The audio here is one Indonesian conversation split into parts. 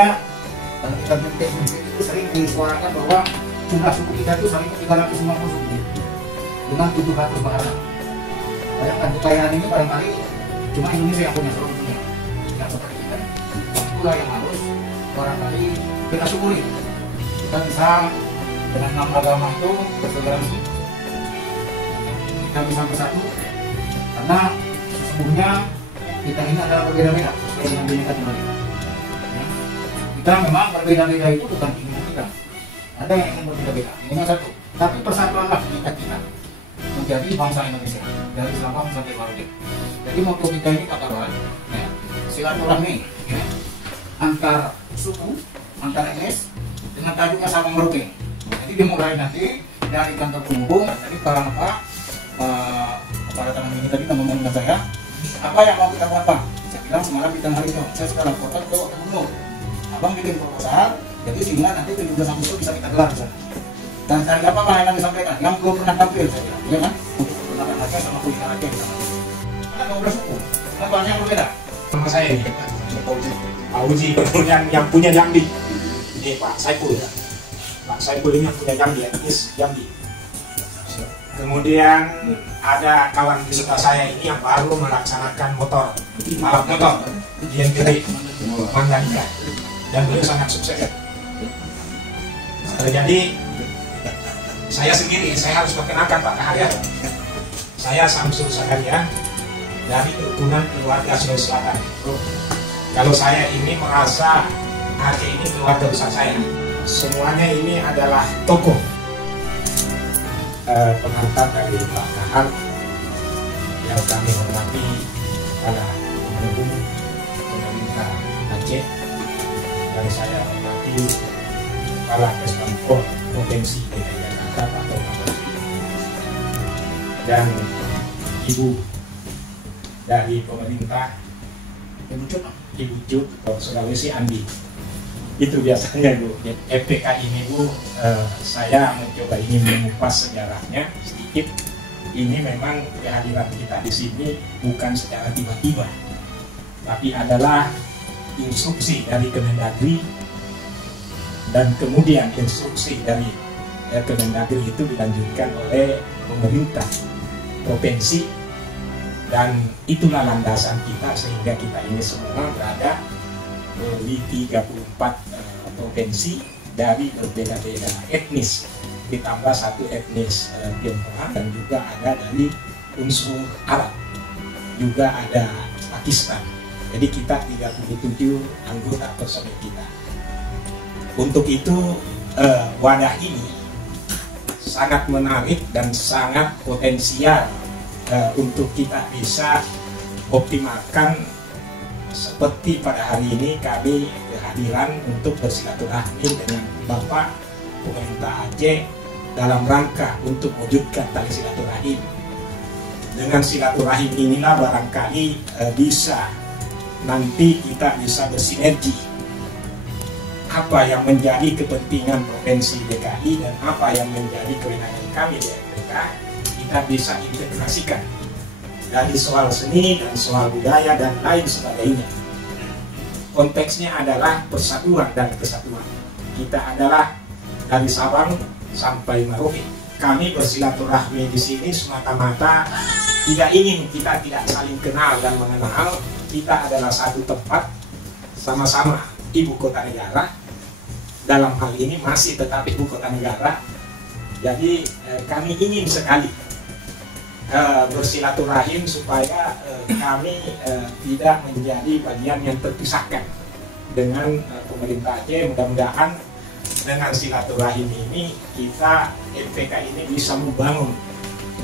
makanya kalau kita bentuk itu sering disuarakan bahwa jumlah suku kita itu saling 350 suku dengan 700 bahasa. Bayangkan kekayaan ini barangkali cuma Indonesia yang punya seluruh dunia, tidak seperti kita. Itulah yang harus barangkali kita syukuri. Kita bisa dengan 6 agama itu bertoleransi, kita bisa bersatu karena sesungguhnya kita ini adalah berbeda-beda sesuai dengan Bhinneka Tunggal Ika. Kita memang berbeda-beda itu bukan keinginan kita. Ada yang ingin berbeda-beda, ini satu. Tapi persatuanlah kita menjadi bangsa Indonesia dari Sabang sampai Merauke. Jadi moto kita ini kata kawan, ya, silaturahmi ya, antar suku, antar etnis dengan tajuknya Sabang Merauke. Jadi dimulai nanti dari kantor penghubung. Tadi para kepala tanah ini tadi meminta saya, apa yang mau kita buat Pak? Saya bilang semalam di tengah hari itu, saya sudah laporkan ke gubernur. Abang bikin proposal, jadi sehingga nanti 17 Agustus bisa kita gelar. Dan cari apa Pak yang kami sampaikan? Yang belum pernah tampil, saya bilang, ya kan? Untuk perkenalan Aceh sama kuliner Aceh. Ada 12 suku, dan banyak yang berbeda. Nama saya ini, Pak Uji, betul yang punya Jambi. Ini Pak Saiful. Pak Saiful ini yang punya Jambi, etnis Jambi. Kemudian ada kawan kita saya ini yang baru melaksanakan balap motor di NTT Mandalika, dan beliau sangat sukses. Jadi saya sendiri, saya harus perkenalkan Pak Kaharian. Saya Samsul Sakaria dari keturunan keluarga Sulawesi Selatan. Kalau saya ini merasa Aceh ini keluarga besar saya. Semuanya ini adalah tokoh. Pengantar dari Pak Kahar yang kami hormati pada pendukung pemerintah Aceh, dan saya hormati kepala Kesbangpol Provinsi DKI Jakarta Pak Taufik, dan ibu dari pemerintah Ibu Cut Sulawesi Andi. Itu biasanya Bu, FPK ini Bu, saya mencoba ingin mengupas sejarahnya sedikit. Ini memang kehadiran kita di sini bukan secara tiba-tiba, tapi adalah instruksi dari Kemendagri, dan kemudian instruksi dari Kemendagri itu dilanjutkan oleh pemerintah provinsi, dan itulah landasan kita sehingga kita ini semua berada di 34 provinsi dari berbeda-beda etnis, ditambah satu etnis Tionghoa, dan juga ada dari unsur Arab, juga ada Pakistan. Jadi kita 37 anggota personil kita. Untuk itu wadah ini sangat menarik dan sangat potensial untuk kita bisa optimalkan. Seperti pada hari ini kami kehadiran untuk bersilaturahmi dengan Bapak pemerintah Aceh dalam rangka untuk mewujudkan tali silaturahim. Dengan silaturahim inilah barangkali bisa nanti kita bisa bersinergi. Apa yang menjadi kepentingan provinsi DKI dan apa yang menjadi kewenangan kami di MPK, kita bisa integrasikan dari soal seni dan soal budaya dan lain sebagainya. Konteksnya adalah persatuan dan kesatuan. Kita adalah dari Sabang sampai Merauke. Kami bersilaturahmi di sini semata-mata tidak ingin kita tidak saling kenal dan mengenal. Kita adalah satu tempat, sama-sama ibu kota negara. Dalam hal ini masih tetap ibu kota negara. Jadi kami ingin sekali bersilaturahim supaya kami tidak menjadi bagian yang terpisahkan dengan pemerintah Aceh. Mudah-mudahan dengan silaturahim ini kita MPK ini bisa membangun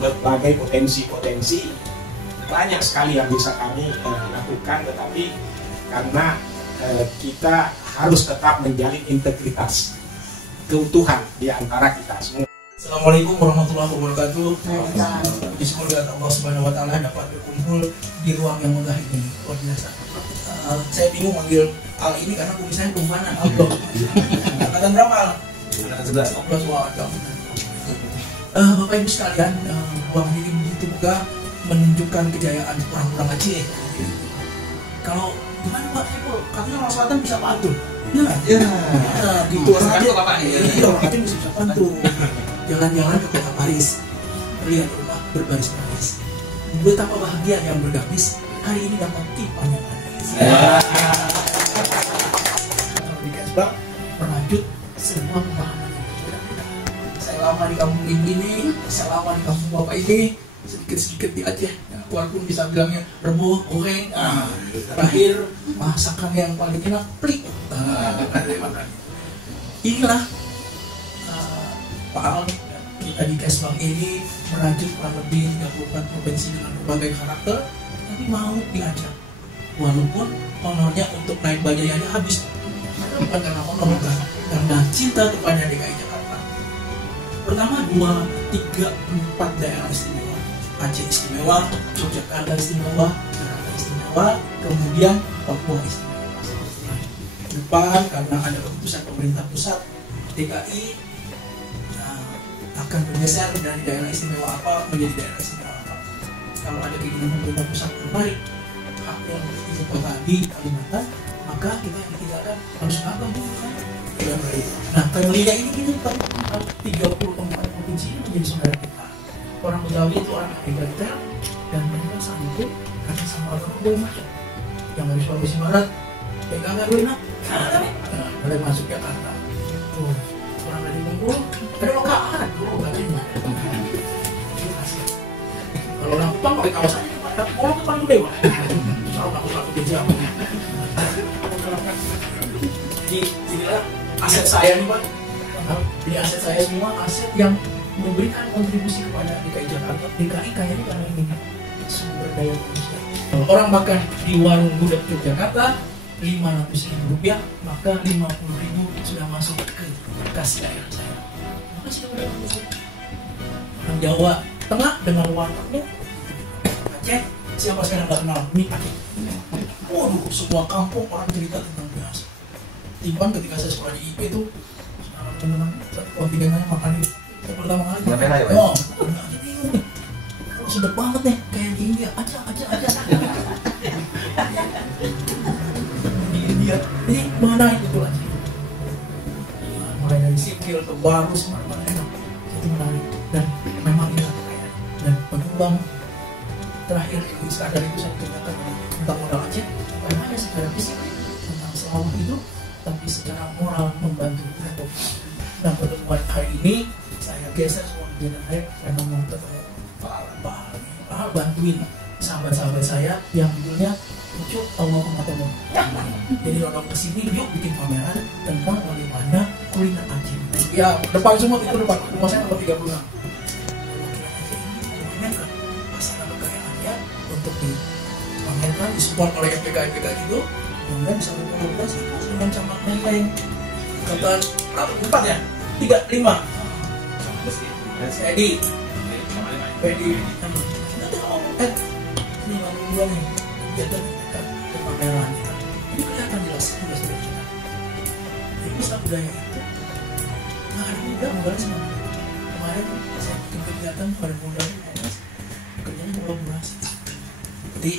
berbagai potensi-potensi. Banyak sekali yang bisa kami lakukan, tetapi karena kita harus tetap menjalin integritas, keutuhan di antara kita semua. Assalamualaikum warahmatullahi wabarakatuh. Bismillah, Allah Subhanahu wa Ta'ala dapat berkumpul di ruang yang megah ini, luar biasa. Saya bingung manggil Al ini karena kumis saya kemana. Angkatan berapa Al? Angkatan 11. 11 wadah. Bapak Ibu sekalian, ruang ini begitu megah, menunjukkan kejayaan orang-orang Aceh. Kalau gimana Pak Saiful? Katanya orang selatan bisa patuh. Ya, gitu Kartu Bapak nih. Iya, kita mesti usahakan tuh. Jalan-jalan ke kota Paris, lihat rumah berbaris-baris. Betapa bahagia yang bergabis hari ini dapat tipan yang manis. Kalau di Casbah merajut semua pemahaman yang berbeda-beda. Saya lama di kampung ini, saya lama di kampung bapak ini, sedikit-sedikit di Aceh. Walaupun bisa bilangnya rebus, goreng, terakhir masakan yang paling enak, plik. Inilah Pak Al, kita di Casbah ini merajut kurang lebih 34 provinsi dengan berbagai karakter, tapi mau diajak. Walaupun honornya untuk naik bajayanya habis, bukan karena honor, bukan karena cinta kepada DKI Jakarta. Pertama 2, 3, 4 daerah istimewa. Aceh istimewa, Yogyakarta istimewa, Jakarta istimewa, kemudian Papua istimewa. Depan karena ada keputusan pemerintah pusat, DKI akan bergeser dari daerah istimewa apa menjadi daerah istimewa apa. Kalau ada keinginan pemerintah pusat menarik haknya ibu kota di Kalimantan, maka kita yang ditinggalkan harus apa? Nah, family-nya ini kita 34 provinsi ini menjadi saudara kita. Orang Betawi itu orang yang egaliter dan mereka sanggup karena sama orang boleh masuk. Yang dari Sulawesi Barat, pegangan boleh nak, boleh masuk Jakarta. Tuh, orang dari Bengkulu, ada lokaan, katanya. Kalau orang Kupang pakai kawasan ini, orang Kupang itu dewa. Soal aku selalu dia Jadi, inilah aset saya nih Pak. Jadi aset saya semua aset yang memberikan kontribusi kepada DKI Jakarta. DKI kayaknya karena ini sumber daya manusia. Kalau orang makan di warung gudeg Yogyakarta Rp500.000, maka Rp50.000 sudah masuk ke kas daerah saya. Maka siapa yang masuk? Orang Jawa Tengah dengan warungnya Aceh, siapa sekarang nggak kenal? Mie Aceh. Waduh, semua kampung orang cerita tentang beras. Timbang ketika saya sekolah di IP itu, teman-teman kontingennya makan itu. Pertama kali sedap banget nih kayak di India, aja di India ini mana itu aja, mulai dari sipil ke bagus mana enak, itu menarik dan memang ini kekayaan dan penyumbang terakhir di Iskandar itu saya ceritakan tentang modal Aceh, bukan hanya secara fisik tentang selalu hidup, tapi secara moral membantu. Nah, pertemuan hari ini saya geser semua kejadian saya karena mau ketemu Pak Al bantuin sahabat-sahabat saya yang dulunya lucu Allahumma tolong. Jadi orang kesini yuk bikin pameran tentang bagaimana kuliner Aceh. Ya depan semua itu depan rumah saya nomor 36. Pamerkan pasaran kekayaannya untuk dipamerkan, disupport oleh FPK itu, kemudian bisa berkolaborasi dengan camat lain. Kata 4 ya, 3, 5. Edi, nanti kalau ini ngomong dua nih, kegiatan kita ke pameran kita, ini kelihatan jelas tugas kita. Jadi pusat budaya itu nggak ada muda modal sama. Kemarin saya bikin kegiatan pada modal kerjanya kolaborasi. Jadi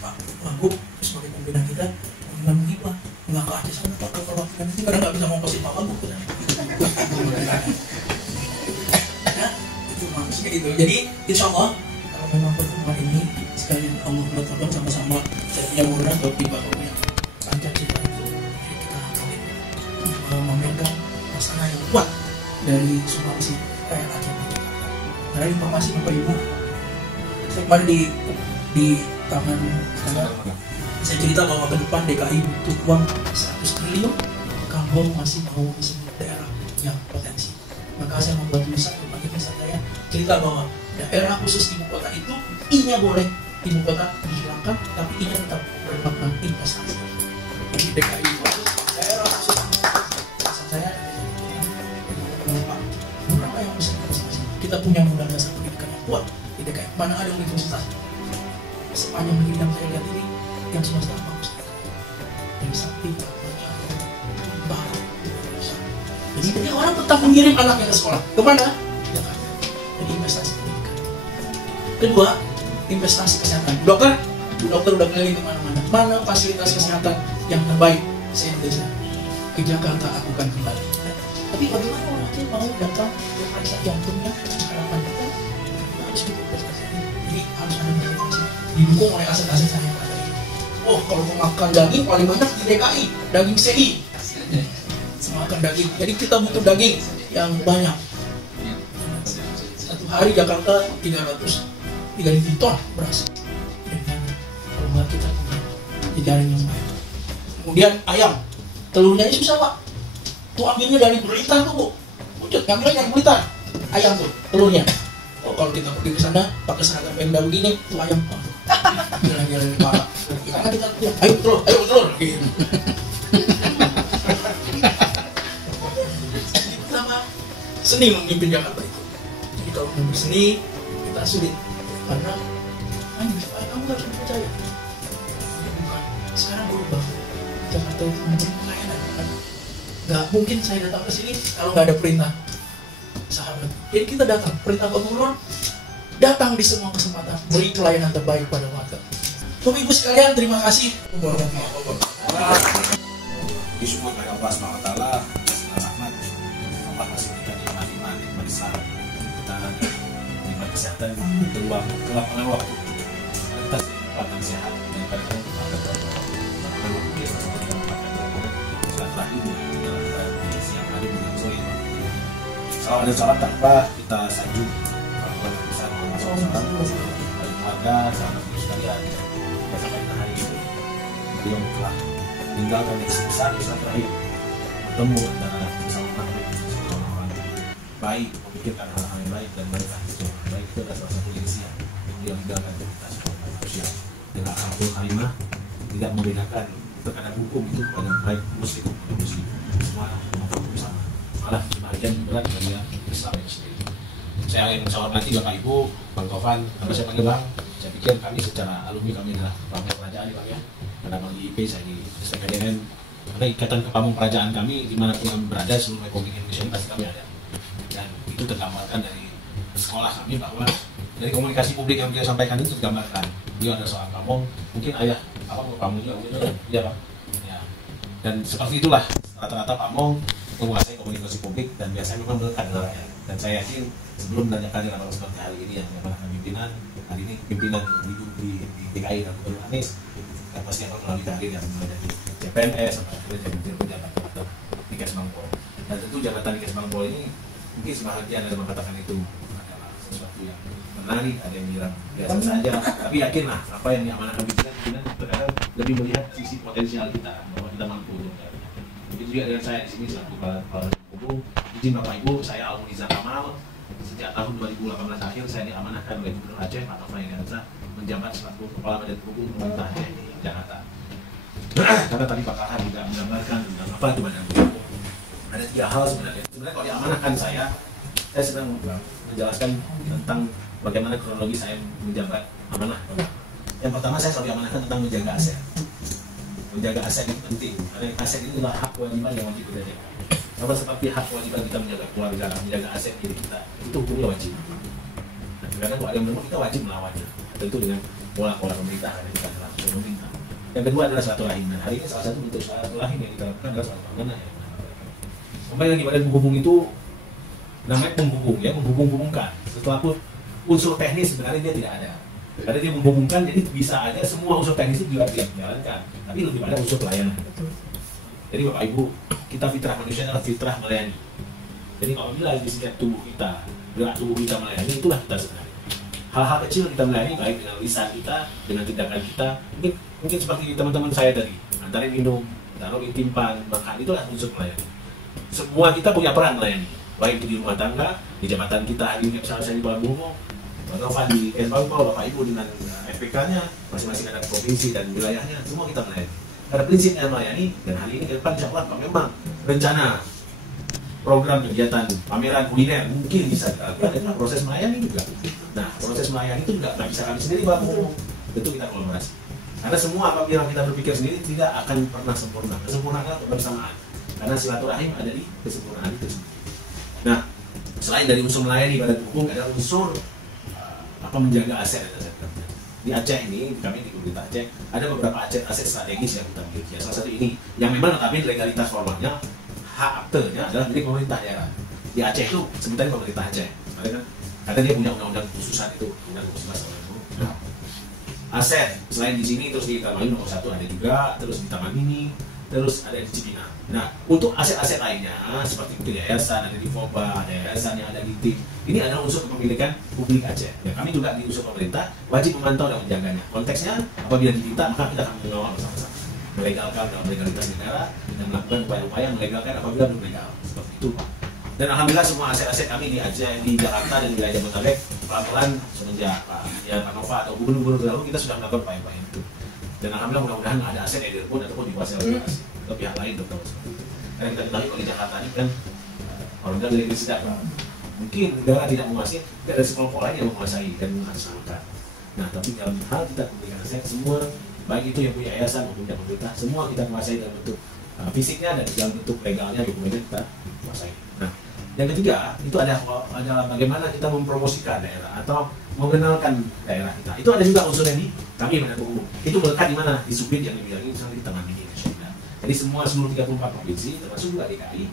Pak Wagub sebagai pembina kita mengundang kita nggak ke Aceh sana Pak, ke perwakilan itu karena nggak bisa ngongkosin Pak Wagub kan. Maksudnya gitu. Jadi insya Allah kalau memang pertemuan ini sekalian Allah bertolong sama-sama saya punya murna atau tiba yang Pancasila itu, jadi kita kawin memamerkan pasangan yang kuat dari Sulawesi kayak Aceh. Karena informasi Bapak Ibu, saya kemarin di taman saya cerita bahwa ke depan DKI butuh uang 100 triliun kalau masih mau disebut daerah yang potensi. Maka saya membuat tulisan berbagi tulisan saya cerita bahwa daerah khusus ibu kota itu I-nya boleh ibu kota dihilangkan, tapi I-nya tetap bermakna investasi. Jadi DKI itu daerah khusus tulisan saya berapa yang bisa investasi. Kita punya modal dasar pendidikan yang kuat di DKI. Mana ada universitas sepanjang negeri yang saya lihat ini yang swasta bagus. Dari Sakti, Barat. Jadi orang tetap mengirim anaknya ke sekolah. Kemana? Jakarta. Jadi investasi pendidikan. Kedua, investasi kesehatan. Dokter udah keliling kemana-mana. Mana fasilitas kesehatan yang terbaik se-Indonesia? ke Jakarta aku akan kembali. Tapi bagaimana orang Aceh mau datang ke periksa jantungnya? Harapan kita harus diprestasi. Jadi harus ada motivasi. Didukung oleh aset-aset saya pada ini. Oh, kalau mau makan daging paling banyak di DKI, daging CI. Makan daging. Jadi kita butuh daging yang banyak. Satu hari Jakarta 300 ton beras. Kalau nggak kita punya jaring yang baik. Kemudian ayam, telurnya ini susah Pak. Tuh ambilnya dari Blitar tuh Bu. Wujud ngambilnya dari Blitar. Ayam tuh, telurnya. Oh, kalau kita pergi ke sana pakai seragam Pemda begini, tuh ayam. Jalan-jalan kepala. Karena kita ayo telur, gitu. Seni memimpin Jakarta itu. Jadi kalau mau berseni kita sulit karena kamu harus percaya. Bukan sekarang berubah. Jakarta itu memberi pelayanan kan. Gak mungkin saya datang ke sini kalau nggak ada perintah sahabat. Jadi kita datang perintah gubernur, datang di semua kesempatan beri pelayanan terbaik pada warga. Bapak Ibu sekalian, terima kasih. Disyukur oleh Allah SWT, rahmat Allah masih diberikan iman yang besar. Kita nikmat kesehatan, keluangan waktu. Kita selalu sehat dan pada kita mungkin saat terakhir di siang hari dengan sore. Salam dan salam tanpa kita sanjung kepada besar dari keluarga, sahabat sekalian. Sampai hari ini beliau telah meninggalkan yang sebesar saat terakhir bertemu antara bersama makhluk orang baik, memikirkan hal-hal yang baik dan mereka baik itu adalah salah satu legacy yang beliau tinggalkan di kita sebagai manusia. Dengan Al-Quran Karimah tidak membedakan tekanan hukum itu pada baik muslim maupun muslim, semua memang bersama. Malah sebagian berat bagi Islam itu sendiri. Saya ingin menghormati Bapak Ibu, Bang Tovan, karena saya panggil Bang. Saya pikir kami secara alumni kami adalah pamong kerajaan Bang ya. Karena Bang di IP, saya di STKDN. Karena ikatan kepamong kerajaan kami dimanapun kami berada seluruh Republik Indonesia ini pasti kami ada. Dan itu tergambarkan dari sekolah kami bahwa dari komunikasi publik yang beliau sampaikan itu tergambarkan. Beliau ada seorang pamong, mungkin ayah apa pamong juga mungkin ya Pak. Ya. Dan seperti itulah rata-rata pamong menguasai komunikasi publik dan biasanya memang melekat dalam rakyat. Dan saya yakin sebelum banyak kali orang seperti hari ini yang merupakan pimpinan hari ini pimpinan di DKI dan Gubernur Anies yang pasti akan melalui karir yang menjadi CPNS sampai akhirnya jadi pejabat atau di Kesbangpol. Dan tentu jabatan di Kesbangpol ini mungkin sebahagian ada mengatakan itu adalah sesuatu yang menarik, ada yang bilang biasa saja, tapi yakinlah apa yang diamanahkan pimpinan terkadang lebih melihat sisi potensial kita bahwa kita mampu untuk begitu juga dengan saya di sini selaku kepala hukum. Izin Bapak Ibu, saya Almuniza Kamal. Sejak tahun 2018 akhir saya diamanahkan oleh Gubernur Aceh Pak Taufan Ilyasa menjabat selaku Kepala Badan Hukum Pemerintah Aceh di Jakarta. Karena tadi Pak Kahar juga menggambarkan tentang apa itu Badan Hukum. Ada 3 hal sebenarnya. Sebenarnya kalau diamanahkan saya sedang menjelaskan tentang bagaimana kronologi saya menjabat amanah. Yang pertama saya selalu diamanahkan tentang menjaga aset. Menjaga aset itu penting. Karena aset itu adalah hak kewajiban yang wajib kita jaga. Sama seperti hak kewajiban kita menjaga keluarga, menjaga aset diri kita, itu hukumnya wajib. Nah, karena kalau ada yang menurut kita wajib melawannya, tentu dengan pola-pola pemerintahan yang kita lakukan pemerintah. Yang kedua adalah silaturahim. Dan hari ini salah satu bentuk silaturahim yang kita lakukan adalah soal amanah ya. Kembali lagi pada menghubung itu namanya menghubung ya, menghubung-hubungkan. Setelah pun unsur teknis sebenarnya dia tidak ada. Karena dia menghubungkan, jadi bisa aja semua unsur teknis itu juga dijalankan, tapi lebih pada unsur pelayanan. Jadi Bapak Ibu, kita fitrah manusia adalah fitrah melayani. Jadi apabila di setiap tubuh kita, gerak tubuh kita melayani, itulah kita sebenarnya. Hal-hal kecil kita melayani baik dengan lisan kita, dengan tindakan kita. Mungkin seperti teman-teman saya tadi, antara minum, taruh timpan, makan, itulah unsur melayani. Semua kita punya peran melayani, baik itu di rumah tangga, di jabatan kita hari ini misalnya saya di Bawang Bungo, Pak Taufan di Kesbangpol, Bapak Ibu dengan FPK-nya, masing-masing ada provinsi dan wilayahnya, semua kita melayani. Ada prinsipnya melayani, dan hari ini ke depan insya Allah memang rencana program kegiatan pameran kuliner mungkin bisa dilakukan, itu proses melayani juga. Nah, proses melayani itu juga nggak bisa kami sendiri Bapak, tentu kita kolaborasi. Karena semua apabila kita berpikir sendiri tidak akan pernah sempurna. Kesempurnaan kebersamaan. Karena silaturahim ada di kesempurnaan itu sendiri. Nah, selain dari unsur melayani pada hukum ada unsur menjaga aset dan aset kerja. di Aceh ini, kami di pemerintah Aceh ada beberapa aset strategis yang kita miliki. Salah satu ini yang memang notabene legalitas formalnya, hak aktenya adalah milik pemerintah daerah. Di Aceh itu sebenarnya pemerintah Aceh, karena dia punya undang-undang khususan itu, undang-undang khususan itu. Nah, aset selain di sini terus di Taman nomor 1 ada juga, terus di Taman Mini, terus ada di Cipinang. Nah, untuk aset-aset lainnya seperti itu yayasan, ada di FOBA, ada yayasan yang ada di TIM. Ini adalah unsur kepemilikan publik Aceh. Ya, kami juga di unsur pemerintah wajib memantau dan menjaganya. Konteksnya apabila diminta maka kita akan mengawal bersama-sama, melegalkan dalam legalitas negara dan melakukan upaya-upaya melegalkan apabila belum legal. Seperti itu, Pak. Dan alhamdulillah semua aset-aset kami di Aceh, di Jakarta dan wilayah Jabodetabek pelan-pelan semenjak Pak Nova atau gubernur lalu kita sudah melakukan upaya-upaya itu. Dan alhamdulillah mudah-mudahan ada aset yang direbut ataupun dikuasai oleh pihak lain dokter. Karena kita ketahui kalau di Jakarta ini kan orang dari sedang mungkin negara tidak menguasai, tidak ada sekelompok lain yang menguasai dan mengatasnamakan. Nah, tapi dalam hal kita memberikan aset semua, baik itu yang punya yayasan maupun yang pemerintah, semua kita menguasai dalam bentuk fisiknya dan dalam bentuk legalnya dokumennya kita menguasai. Nah, yang ketiga itu ada bagaimana kita mempromosikan daerah atau mengenalkan daerah kita. Itu ada juga unsurnya di kami Badan Umum. Itu melekat di mana? Di subdit yang dibilangi misalnya di Taman Mini Nasional. Jadi semua seluruh 34 provinsi termasuk juga DKI.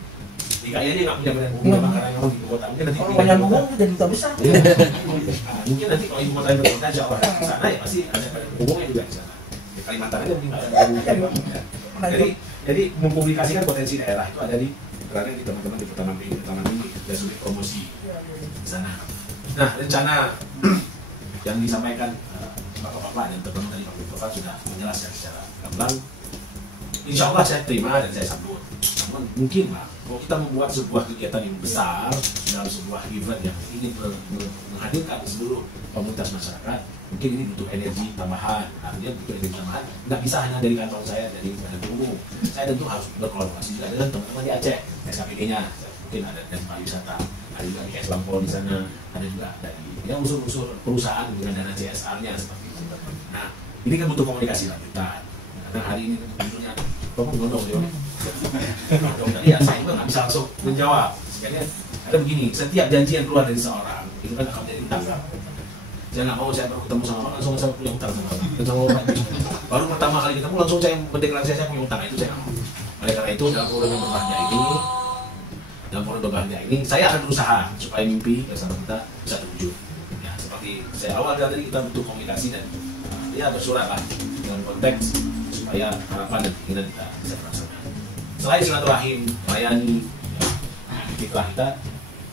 DKI aja nggak punya Badan Umum karena yang di ibu kota. Mungkin nanti kalau Badan Umum jadi duta besar. Mungkin nanti kalau ibu kota yang berkota insya Allah di sana ya pasti ada Badan Umumnya juga di sana. Di Kalimantan aja mungkin ada Badan Umum. Jadi mempublikasikan potensi daerah itu ada di berada di teman-teman di Taman Mini dan subdit promosi di sana. Nah, rencana yang disampaikan Bapak-bapak dan teman-teman dari Pak Bapak sudah menjelaskan secara gamblang. Insya Allah saya terima dan saya sambut. Namun mungkin Pak, kalau kita membuat sebuah kegiatan yang besar dalam sebuah event yang ingin menghadirkan seluruh komunitas masyarakat, mungkin ini butuh energi tambahan. Artinya butuh energi tambahan. Nggak bisa hanya dari kantong saya, dari Badan Umum. Saya tentu harus berkolaborasi juga dengan teman-teman di Aceh, SKPD-nya. Mungkin ada dari pariwisata, ada juga di Eslampol di sana, ada juga dari unsur-unsur perusahaan dengan dana CSR-nya seperti itu. Nah, ini kan butuh komunikasi lanjutan. Karena hari ini tentunya kamu ngomong ya. Jadi ya saya juga nggak bisa langsung menjawab. Sekalian ada begini, setiap janji yang keluar dari seorang itu kan akan menjadi tanggal. Saya nggak mau saya baru ketemu sama orang langsung saya punya utang sama orang. Baru pertama kali ketemu langsung saya mendeklarasikan saya punya utang, itu saya nggak mau. Oleh karena itu dalam program yang berbahagia ini, saya akan berusaha supaya mimpi bersama kita bisa terwujud. Ya, seperti saya awal tadi kita butuh komunikasi dan ya bersurat lah dalam konteks supaya harapan dan keinginan kita bisa terlaksana. Selain silaturahim, melayani, ikhlas kita,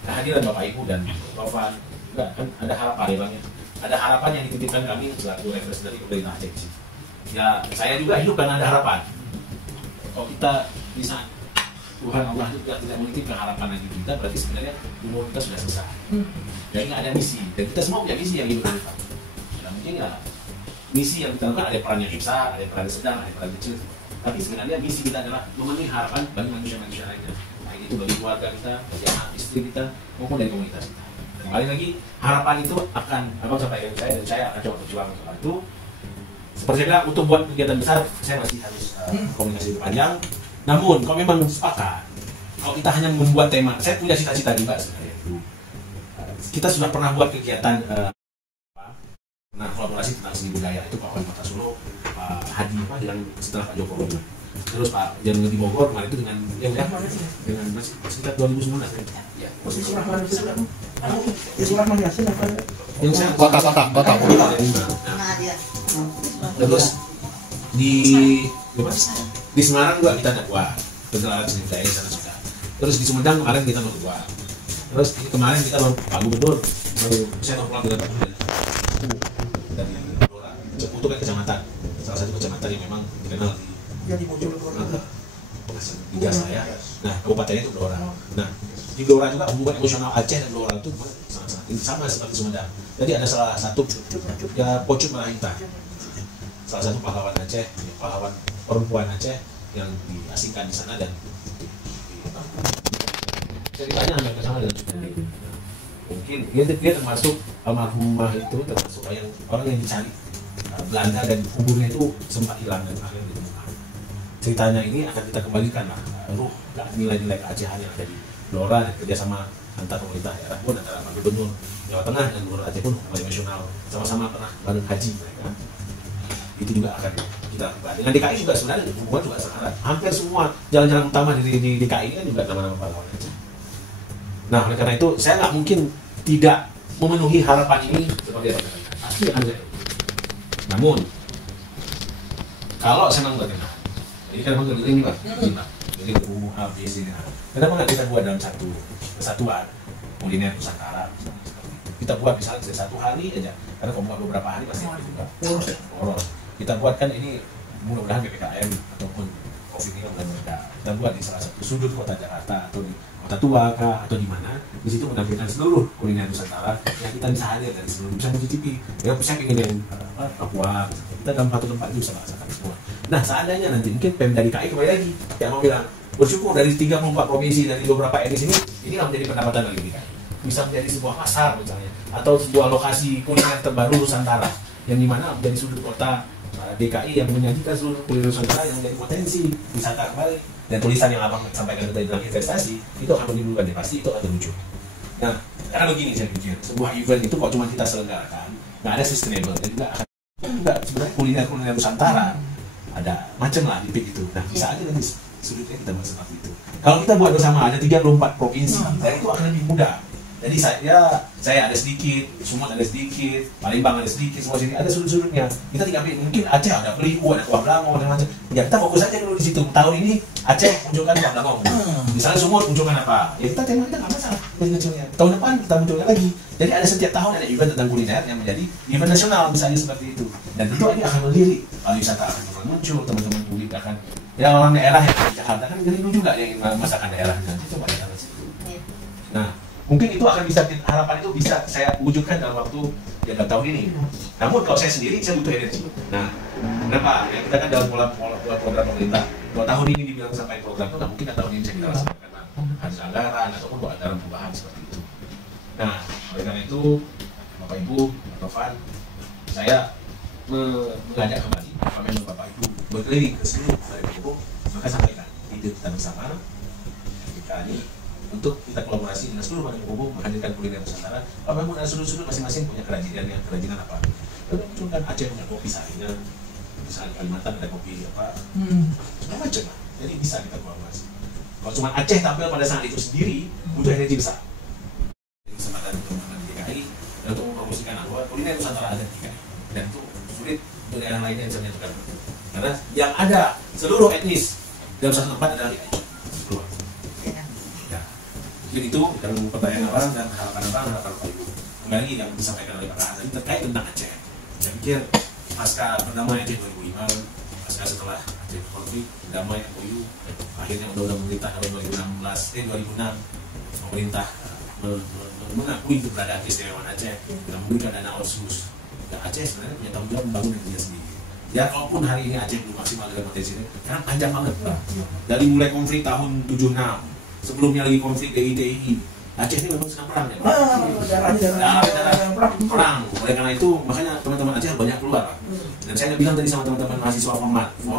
kehadiran Bapak Ibu dan Taufan juga kan ada harapan ya, ada harapan yang dititipkan kami selaku representasi dari pemerintah Aceh. Ya saya juga hidup karena ada harapan. Kalau kita bisa Tuhan Allah juga tidak menitipkan harapan lagi kita, berarti sebenarnya umur kita sudah selesai. Dan nggak ada misi, dan kita semua punya misi yang hidup dari Pak. Dan mungkin ya misi yang kita lakukan ada peran yang besar, ada peran sedang, ada peran kecil. Tapi sebenarnya misi kita adalah memenuhi harapan bagi manusia-manusia lainnya. Baik itu bagi keluarga kita, bagi anak istri kita, maupun dari komunitas kita. Dan kembali lagi, harapan itu akan abang sampaikan saya dan saya akan coba berjuang soal itu. Seperti saya bilang, untuk buat kegiatan besar, saya masih harus komunikasi lebih panjang. Namun, kalau memang sepakat, kalau kita hanya membuat tema, saya punya cita-cita juga sebenarnya. Kita sudah pernah buat kegiatan kolaborasi tentang seni budaya, itu Pak Wali Kota Solo, Pak Hadi yang setelah Pak Jokowi. Terus Pak Januari di Bogor kemarin itu dengan masih sekitar 2019 ya. Yang saya kota. Terus di Semarang juga kita ada buat pergelaran seni budaya di sana sudah. Terus di Sumedang kemarin kita mau buat. Terus kemarin kita Pak Gubernur saya mau pulang dengan Pak Gubernur dari Blora. Cepu itu kan kecamatan, salah satu kecamatan yang memang dikenal di Blora saya. Nah, kabupatennya itu Blora. Nah, di Blora juga hubungan emosional Aceh dan Blora itu sama seperti Sumedang. Jadi ada salah satu ya Pocut Marahita, salah satu pahlawan Aceh, pahlawan perempuan Aceh yang diasingkan di sana dan ceritanya hampir sama dengan Cukup. Mungkin dia termasuk almarhumah itu termasuk orang yang dicari Belanda dan kuburnya itu sempat hilang dan akhirnya ditemukan. Ceritanya ini akan kita kembalikan lah ruh nilai-nilai keacehan yang ada di Blora dan kerjasama antar pemerintah daerah pun, antara Pak Gubernur Jawa Tengah dan Gubernur Aceh pun hubungan emosional, sama-sama pernah bareng haji mereka. Itu juga akan kita lakukan. Dengan DKI juga sebenarnya hubungan juga sangat erat. Hampir semua jalan-jalan utama di DKI ini kan juga nama-nama pahlawan Aceh. Nah, oleh karena itu saya nggak mungkin tidak memenuhi harapan ini seperti apa pasti akan saya. Namun kalau saya memang bagaimana? Ini kan memang ini Pak, jadi A, B, C, D. Kenapa nggak kita buat dalam satu kesatuan kuliner Nusantara? Kita buat misalnya satu hari aja, karena kalau buat beberapa hari pasti juga boros. Kita buat kan ini mudah-mudahan PPKM ataupun COVID ini mulai mereda. Kita buat di salah satu sudut kota Jakarta atau di Kota Tua kah atau di mana, di situ menampilkan seluruh kuliner Nusantara yang kita bisa hadir dari seluruh, bisa mencicipi. Ya saya ingin yang Papua, kita dalam satu tempat itu bisa merasakan semua. Nah seandainya nanti mungkin Pemda DKI kembali lagi yang mau bilang bersyukur dari 34 provinsi dari beberapa etnis ini akan menjadi pendapatan bagi DKI. Bisa menjadi sebuah pasar misalnya, atau sebuah lokasi kuliner terbaru Nusantara yang dimana menjadi sudut kota DKI yang menyajikan seluruh kuliner Nusantara yang menjadi potensi wisata kembali. Dan tulisan yang abang sampaikan tadi dalam investasi itu akan menimbulkan pasti itu akan lucu. Nah, karena begini saya pikir sebuah event itu kalau cuma kita selenggarakan nggak ada sustainable dan juga akan juga sebenarnya kuliner Nusantara ada macam lah di PIK itu. Nah, bisa aja nanti sudutnya kita buat seperti itu. Kalau kita buat bersama ada 34 provinsi dan itu akan lebih mudah. Jadi saya ada sedikit, Sumut ada sedikit, Palembang ada sedikit, semua sini ada sudut-sudutnya. Kita tinggal mungkin Aceh ada Beliau, ada Tuah Blango dan macam. Ya kita fokus aja dulu di situ. Tahun ini Aceh munculkan Tuah Blango. Misalnya Sumut munculkan apa? Ya kita tema kita nggak masalah kecil-kecilnya. Tahun depan kita munculkan lagi. Jadi ada setiap tahun ada event tentang kuliner yang menjadi event nasional misalnya seperti itu. Dan tentu ini akan melirik pariwisata akan muncul, teman-teman publik akan ya orang daerah yang di Jakarta kan rindu juga yang ingin masakan daerah. Nanti coba kita ke situ. Nah, mungkin itu akan bisa, harapan itu bisa saya wujudkan dalam waktu ya dalam tahun ini. Namun kalau saya sendiri, saya butuh energi. Nah, kenapa? Ya kita kan dalam program pemerintah. Kalau tahun ini dibilang sampai program itu, nah mungkin kan tahun ini saya kita laksanakan karena harus anggaran ataupun buat anggaran perubahan seperti itu. Nah, oleh karena itu, Bapak Ibu, Pak Tovan, saya mengajak kembali Bapak Ibu berkeliling ke seluruh dari Ibu, maka sampaikan ide kita bersama kita ini untuk kita kolaborasi dengan seluruh badan hukum menghadirkan kuliner Nusantara. Kalau memang ada sudut-sudut masing-masing punya kerajinan apa? Lalu munculkan Aceh punya kopi sarinya, misalnya Kalimantan ada kopi apa, macam lah. Jadi bisa kita kolaborasi. Kalau cuma Aceh tampil pada saat itu sendiri, butuh energi besar. Kesempatan untuk di DKI dan untuk mempromosikan bahwa kuliner Nusantara ada di DKI dan itu sulit untuk daerah lainnya yang bisa menyatukan. Karena yang ada seluruh etnis dalam satu tempat adalah DKI. Jadi itu dalam pertanyaan orang dan harapan Bapak Ibu. Kembali yang disampaikan oleh Pak Hasan terkait tentang Aceh. Saya pikir pasca perdamaian Aceh 2005, pasca setelah Aceh konflik, damai MOU, akhirnya undang-undang pemerintah tahun 2006 pemerintah mengakui keberadaan keistimewaan Aceh dan memberikan dana otsus. Dan Aceh sebenarnya punya tanggung jawab membangun dirinya sendiri. Ya kalaupun hari ini Aceh belum maksimal dengan potensinya, karena panjang banget Pak. Dari mulai konflik tahun 76. Sebelumnya lagi konflik DITI, Aceh ini memang sedang perang ya Pak. Perang. Oleh karena itu, makanya teman-teman Aceh banyak keluar Pak. Dan saya bilang tadi sama teman-teman mahasiswa forum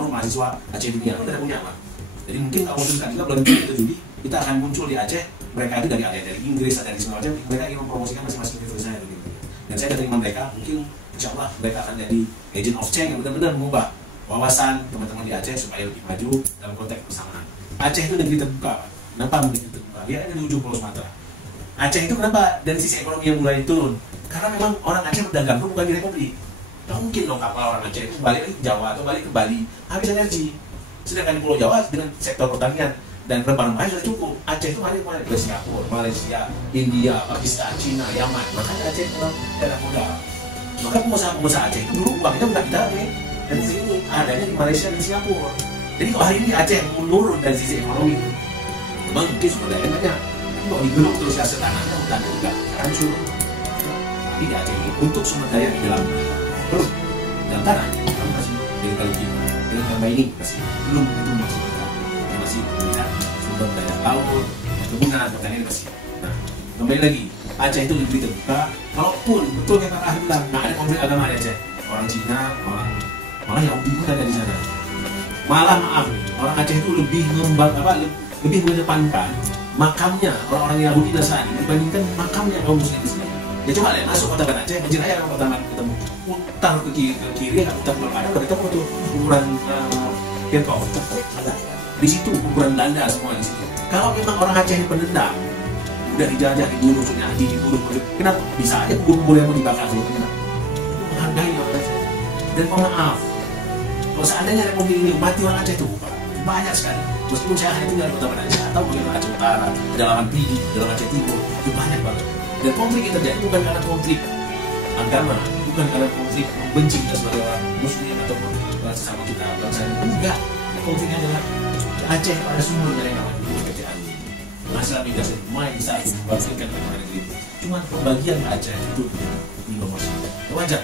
mahasiswa Aceh Dunia, kita punya Pak. Jadi mungkin kalau munculkan juga bulan Juli, kita akan muncul di Aceh. Mereka itu dari Inggris, dari semua macam. Mereka ingin mempromosikan masing-masing universitas saya begitu. Dan saya terima mereka, mungkin insya Allah mereka akan jadi agent of change yang benar-benar mengubah wawasan teman-teman di Aceh supaya lebih maju dalam konteks persamaan. Aceh itu negeri terbuka Pak. Kenapa menjadi terbuka? Dia ada di ujung Pulau Sumatera. Aceh itu kenapa dari sisi ekonomi yang mulai turun? Karena memang orang Aceh berdagang itu bukan di Republik. Tidak mungkin dong kapal orang Aceh itu balik ke Jawa atau balik ke Bali habis energi. Sedangkan di Pulau Jawa dengan sektor pertanian dan rempah-rempahnya sudah cukup. Aceh itu hari kemarin ke Singapura, Malaysia, India, Pakistan, Cina, Yaman. Makanya Aceh itu daerah modal. Maka pengusaha-pengusaha Aceh itu dulu uangnya udah kita dan sini adanya di Malaysia dan Singapura. Jadi kalau hari ini Aceh menurun dari sisi ekonomi, memang mungkin sumber daya banyak. Kalau digeruk terus hasil tanahnya hutannya juga hancur. Tapi di Aceh ini untuk sumber daya di dalam tanah masih dari teknologi, dari mining masih belum begitu masih melihat sumber daya laut, kebunan, pertanian masih. Nah, kembali lagi Aceh itu lebih terbuka. Kalaupun betul yang Kak bilang nggak ada konflik agama di Aceh, orang Cina, malah Yahudi pun ada di sana. Malah maaf, orang Aceh itu lebih lebih mengedepankan makamnya orang-orang Yahudi Nasrani dibandingkan makamnya kaum muslim di sini. Ya coba lihat masuk kota Aceh, Masjid Raya yang pertama ketemu, putar ke kiri, kita belum ada, ketemu tuh kuburan Tiongkok. Di situ kuburan Belanda semua di situ. Kalau memang orang Aceh ini pendendam, udah dijajah, dibunuh, sudah dibunuh, kenapa bisa aja kubur yang mau dibakar semua? Menghargai orang Aceh dan pemaaf. Kalau seandainya Republik ini mati orang Aceh itu banyak sekali. Meskipun saya hanya tinggal di kota Aceh atau bagaimana Aceh Utara, Pedalaman Pidi, dalam Aceh Timur, itu banyak banget. Dan konflik yang terjadi bukan karena konflik agama, bukan karena konflik membenci kita sebagai orang Muslim ataupun sesama kita bangsa ini. Enggak, konfliknya adalah di Aceh ada sumber dari nama kerajaan. Masalah migas itu main bisa dikonflikkan dengan orang negeri. Cuma pembagian Aceh itu di nomor satu. Wajar.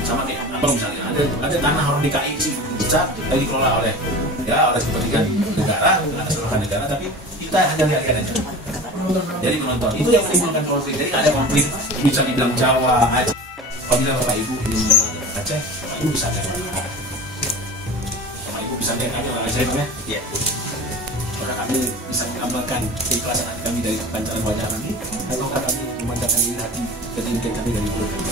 Sama kayak apa misalnya ada tanah orang DKI sih besar lagi dikelola oleh kepentingan negara, keseluruhan negara, tapi kita hanya lihat aja. Jadi menonton itu yang menimbulkan konflik. Jadi ada konflik bisa dibilang Jawa, Aceh. Apabila Bapak Ibu ingin mengenal Aceh, Bapak Ibu bisa lihat. Bapak Ibu bisa lihat kami orang Aceh ya. Iya. Maka kami bisa mengamalkan keikhlasan hati kami dari pancaran wajah kami, atau kami memandangkan diri hati ketinggian kami dari mulut kami.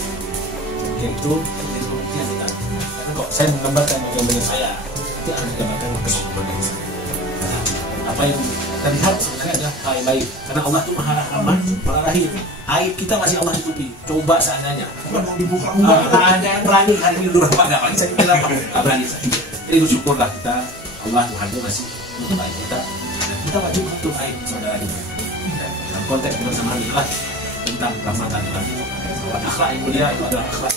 Yaitu ketinggian kita. Karena kok saya menggambarkan wajah saya, itu akan menggambarkan kesempurnaan saya. Apa yang terlihat sebenarnya adalah hal yang baik, karena Allah itu maha rahman, maha rahim. Aib kita masih Allah tutupi. Coba seandainya mau dibuka, ada yang berani hari ini dulu apa nggak berani? Saya bilang nggak berani saya. Jadi bersyukurlah kita, Allah Tuhan itu masih menutup aib kita, dan kita wajib menutup aib saudara kita. Dalam konteks kebersamaan adalah tentang rahmatan Tuhan. Akhlak yang mulia itu adalah akhlak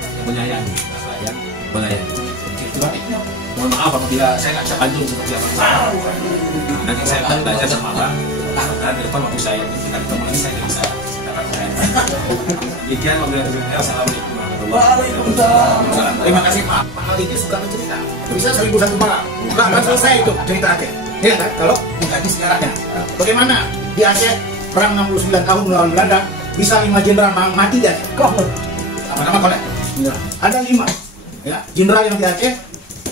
yang menyayangi, akhlak yang melayani. Mohon maaf apabila saya nggak bisa bantu seperti apa. Nanti saya akan belajar sama Abang. Dan di depan waktu saya kita ketemu lagi saya bisa dapat saya. Demikian wabillahi taufiq. Assalamualaikum warahmatullahi wabarakatuh. Terima kasih Pak. Pak Ali ini suka bercerita. Bisa 1001 malam. Nggak akan selesai itu cerita Aceh. Ya kan? Kalau mengkaji sejarahnya. Bagaimana di Aceh perang 69 tahun melawan Belanda bisa 5 jenderal mati di Aceh. Kok? Sama-sama kolek. Ada 5 ya jenderal yang di Aceh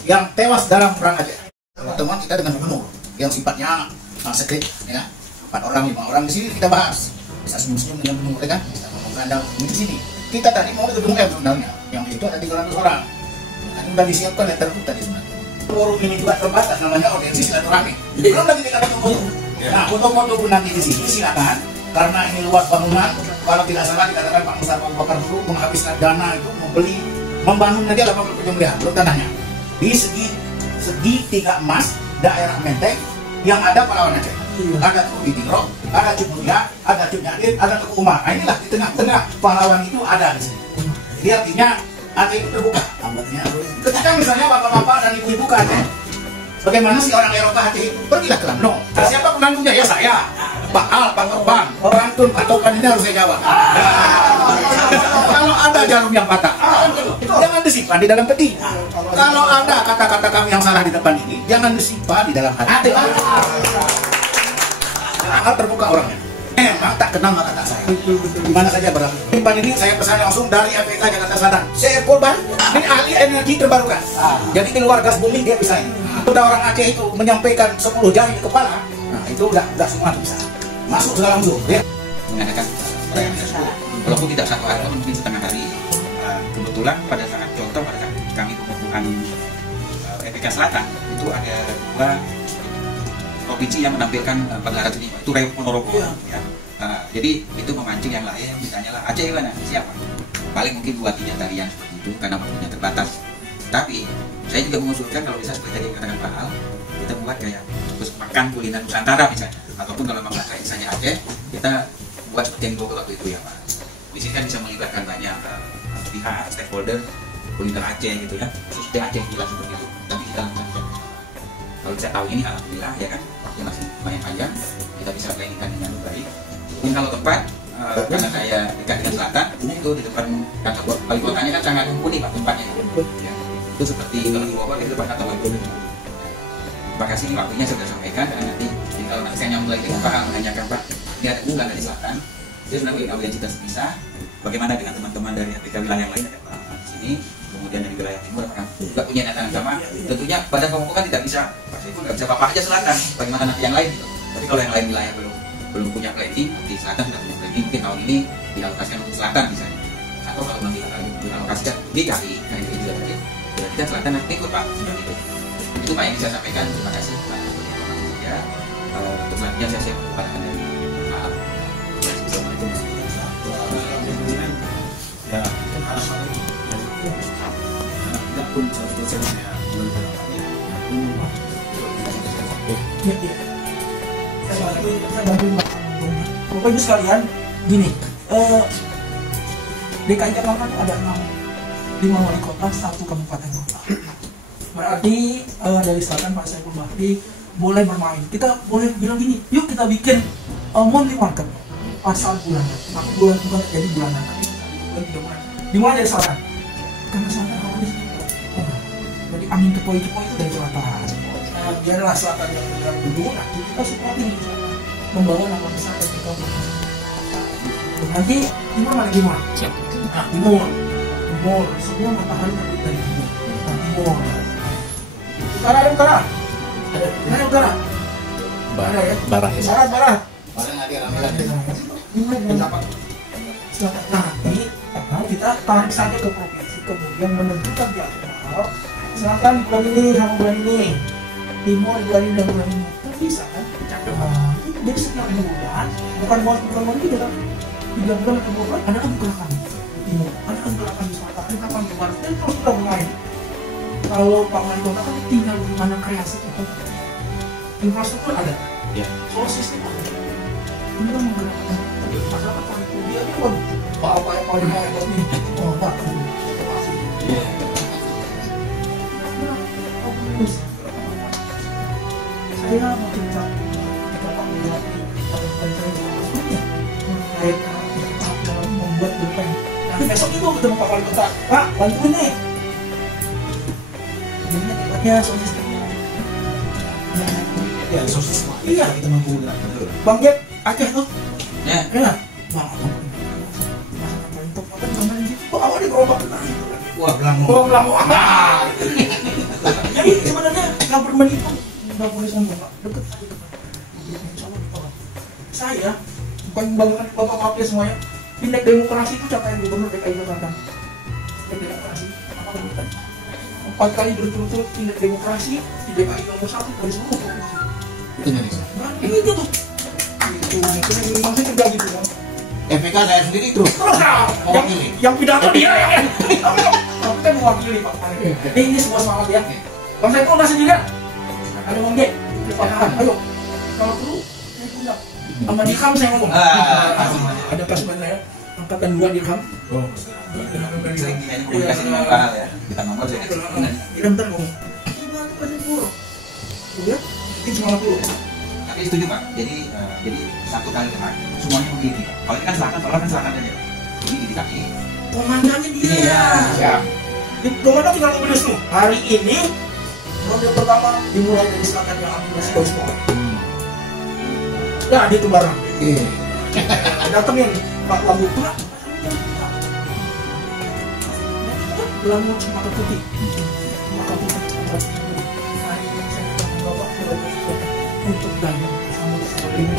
yang tewas dalam perang Aceh. Pertemuan kita dengan gubernur yang sifatnya sekret, ya 4 orang 5 orang di sini kita bahas. Bisa senyum-senyum dengan gubernur kan, kita ngomong kandang di sini. Kita tadi mau ke gedung M sebenarnya, yang itu ada 300 orang. Kan sudah disiapkan letter tadi sebenarnya. Forum ini juga terbatas, namanya audiensi silaturahmi. Belum lagi kita foto. Nah, foto-foto pun nanti di sini silakan. Karena ini luas bangunan, kalau tidak salah dikatakan Pak Mustafa Abu Bakar dulu menghabiskan dana itu membangun aja 87 miliar, belum tanahnya. Di segitiga emas daerah Menteng yang ada pahlawan Aceh. Ada Tuku Ditiro, ada Cuk Mulia, ada Cuk Nyadir, ada Tuku Umar. Nah inilah di tengah-tengah pahlawan itu ada di sini. Jadi artinya Aceh itu terbuka. Ketika misalnya bapak-bapak dan ibu-ibu ke Aceh, bagaimana sih orang Eropa Aceh itu? Pergilah ke Lamno. Nah, siapa penantunya? Ya saya. Pak Al, Pak Topan, Rantun, Pak Topan ini harus saya jawab. Kalau ada jarum yang patah, jangan disimpan di dalam peti. Kalau ada kata-kata kami yang salah di depan ini, jangan disimpan di dalam hati. Al terbuka orangnya. Memang tak kenal maka tak sayang. Dimana saja barang. Simpan ini saya pesan langsung dari FPK Jakarta Selatan. Saya korban, ini ahli energi terbarukan. Jadi di luar gas bumi dia bisa ini. Udah orang Aceh itu menyampaikan 10 jari di kepala. Nah itu udah semua bisa. Masuk segala langsung. Ya. Mengadakan perayaan tersebut. Walaupun tidak 1 hari, mungkin setengah hari. Kebetulan pada saat kami pengukuhan FPK Selatan itu ada 2 provinsi yang menampilkan pagelaran seni, itu Reok Ponorogo. Ya. Jadi itu memancing yang lain, misalnya lah Aceh mana siapa? Paling mungkin 2-3 tarian seperti itu karena waktunya terbatas. Tapi saya juga mengusulkan kalau bisa seperti tadi katakan Pak Al, kita buat kayak terus makan kuliner Nusantara misalnya, ataupun kalau memang misalnya Aceh, kita buat seperti yang dulu waktu itu ya Pak. Di sini kan bisa melibatkan banyak pihak stakeholder kuliner Aceh gitu ya, terus di Aceh jelas seperti itu. Tapi kita lakukan. Kalau saya tahu ini alhamdulillah ya kan, waktu masih lumayan panjang, kita bisa planning dengan baik. Mungkin kalau tempat, karena saya dekat dengan selatan, itu di depan kantor wali kotanya kan sangat mumpuni Pak tempatnya. Ya. Itu seperti kalau di Bogor itu depan kantor wali kota. Terima kasih waktunya sudah sampaikan, dan nanti kalau nanti saya nyambung lagi dengan Pak menanyakan Pak, ini ada bulan dari selatan, dia sudah bikin audiensi terpisah. Bagaimana dengan teman-teman dari Afrika wilayah yang lain ada Pak di sini? Kemudian dari wilayah timur apakah juga punya niatan yang sama? Tentunya pada pemukukan tidak bisa, pasti pun nggak bisa Bapak aja selatan. Bagaimana nanti yang lain? Tapi kalau yang lain wilayah belum punya planning, di selatan sudah punya planning, mungkin tahun ini dialokasikan untuk selatan misalnya. Atau kalau nanti dialokasikan DKI, nah itu juga berarti kita selatan nanti ikut Pak, seperti itu. Itu Pak yang bisa sampaikan. Terima kasih Pak. Ya, untuk selanjutnya saya siap memperkenalkan dari Pak. Assalamualaikum. Ya, harapan tidak pun 100% ya belum terlalu Saya bantuin Pak. Bapak Ibu sekalian, gini, DKI Jakarta itu ada 5 wali kota, 1 kabupaten kota. Berarti dari selatan Pak Saiful Bahri boleh bermain. Kita boleh bilang gini, yuk kita bikin monthly market pasar bulanan. Bulan bukan jadi bulanan, tapi bulan 3 bulan. Dimulai dari selatan. Karena selatan awalnya jadi angin kepoi-kepoi itu dari selatan. Nah, biarlah selatan yang bergerak dulu. Nah, kita supporting membawa nama besar dari kita. Nanti timur mana timur? Nah, timur. Semua matahari terbit dari timur. Nah, timur. Utara ada utara. Ada utara. Barat ya. Barat. Padahal nanti rame-rame. Selatan. Nah, kita tarik saja ke provinsi, kemudian menentukan jadwal. Selatan bulan ini sama bulan ini, timur bulan ini dan bulan ini. Kan bisa kan? Jadi setiap bulan, bukan bulan kita kan? 3 bulan ke bulan ada kan gerakan di timur, ada kan gerakan di selatan, ada kan di barat. Dan terus kita mulai. Kalau Pak Wali Kota kan tinggal bagaimana kreasi itu. Infrastruktur ada, soal sistem ada. Ini kan menggerakkan masyarakat Pak itu dia kan apa yang paling hebat nih? Oh Pak, terima kasih. Saya mau cerita Pak Bupati dan saya sebelumnya mengenai dalam membuat bukan. Nanti besok itu ketemu Pak Wali Kota, Pak bantuin nih. Ini tempatnya sosis. ya sosis Iya. kita mampu gerak. Bang Jack, Aceh tuh. Ya. Bang. Awalnya gerobak. Wah, bilang Wah. Jadi sebenarnya government itu nggak boleh sombong, Pak. Deket aja ke Pak. Insya Allah ditolak. Saya bukan membanggakan Bapak maaf ya semuanya. Indeks demokrasi itu capaian gubernur DKI Jakarta. Indeks demokrasi apa bukan? 4 kali berturut-turut indeks demokrasi di DKI nomor 1 dari seluruh provinsi. Itu Indonesia. Nah, ini itu tuh. Itu yang memang saya juga gitu kan. FPK saya sendiri terus mewakili. Yang pidato dia yang aku kan mewakili Pak. Ini sebuah semangat ya. Bang Saiful nggak sendirian. Ada Bang Jack, Pak Farhan, ayo. Kalau perlu, saya undang. Sama Dirham saya ngomong. Ada pasukan saya, angkatan 2 Dirham. Oh, sering komunikasi dengan Pak Al ya. Kita nomor saya. Dirham ntar ngomong. Gimana Pak Saiful? Udah, mungkin semangat dulu. Tapi setuju Pak. Jadi 1 kali gerak semuanya memiliki Pak. Kalau ini kan selatan aja. Jadi di DKI. Komandannya dia. Iya. Komandan tinggal ngomong tuh. Hari ini ronde pertama dimulai dari selatan yang ambil nasi semua. Nah, dia tuh barang. Iya. Datengin Pak Lambu Pak. Lambu maka putih. Maka putih. Hari ini saya akan membawa untuk dayang sama ini.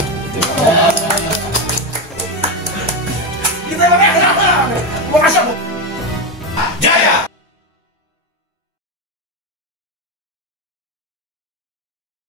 Kita emangnya kenapa? Makasih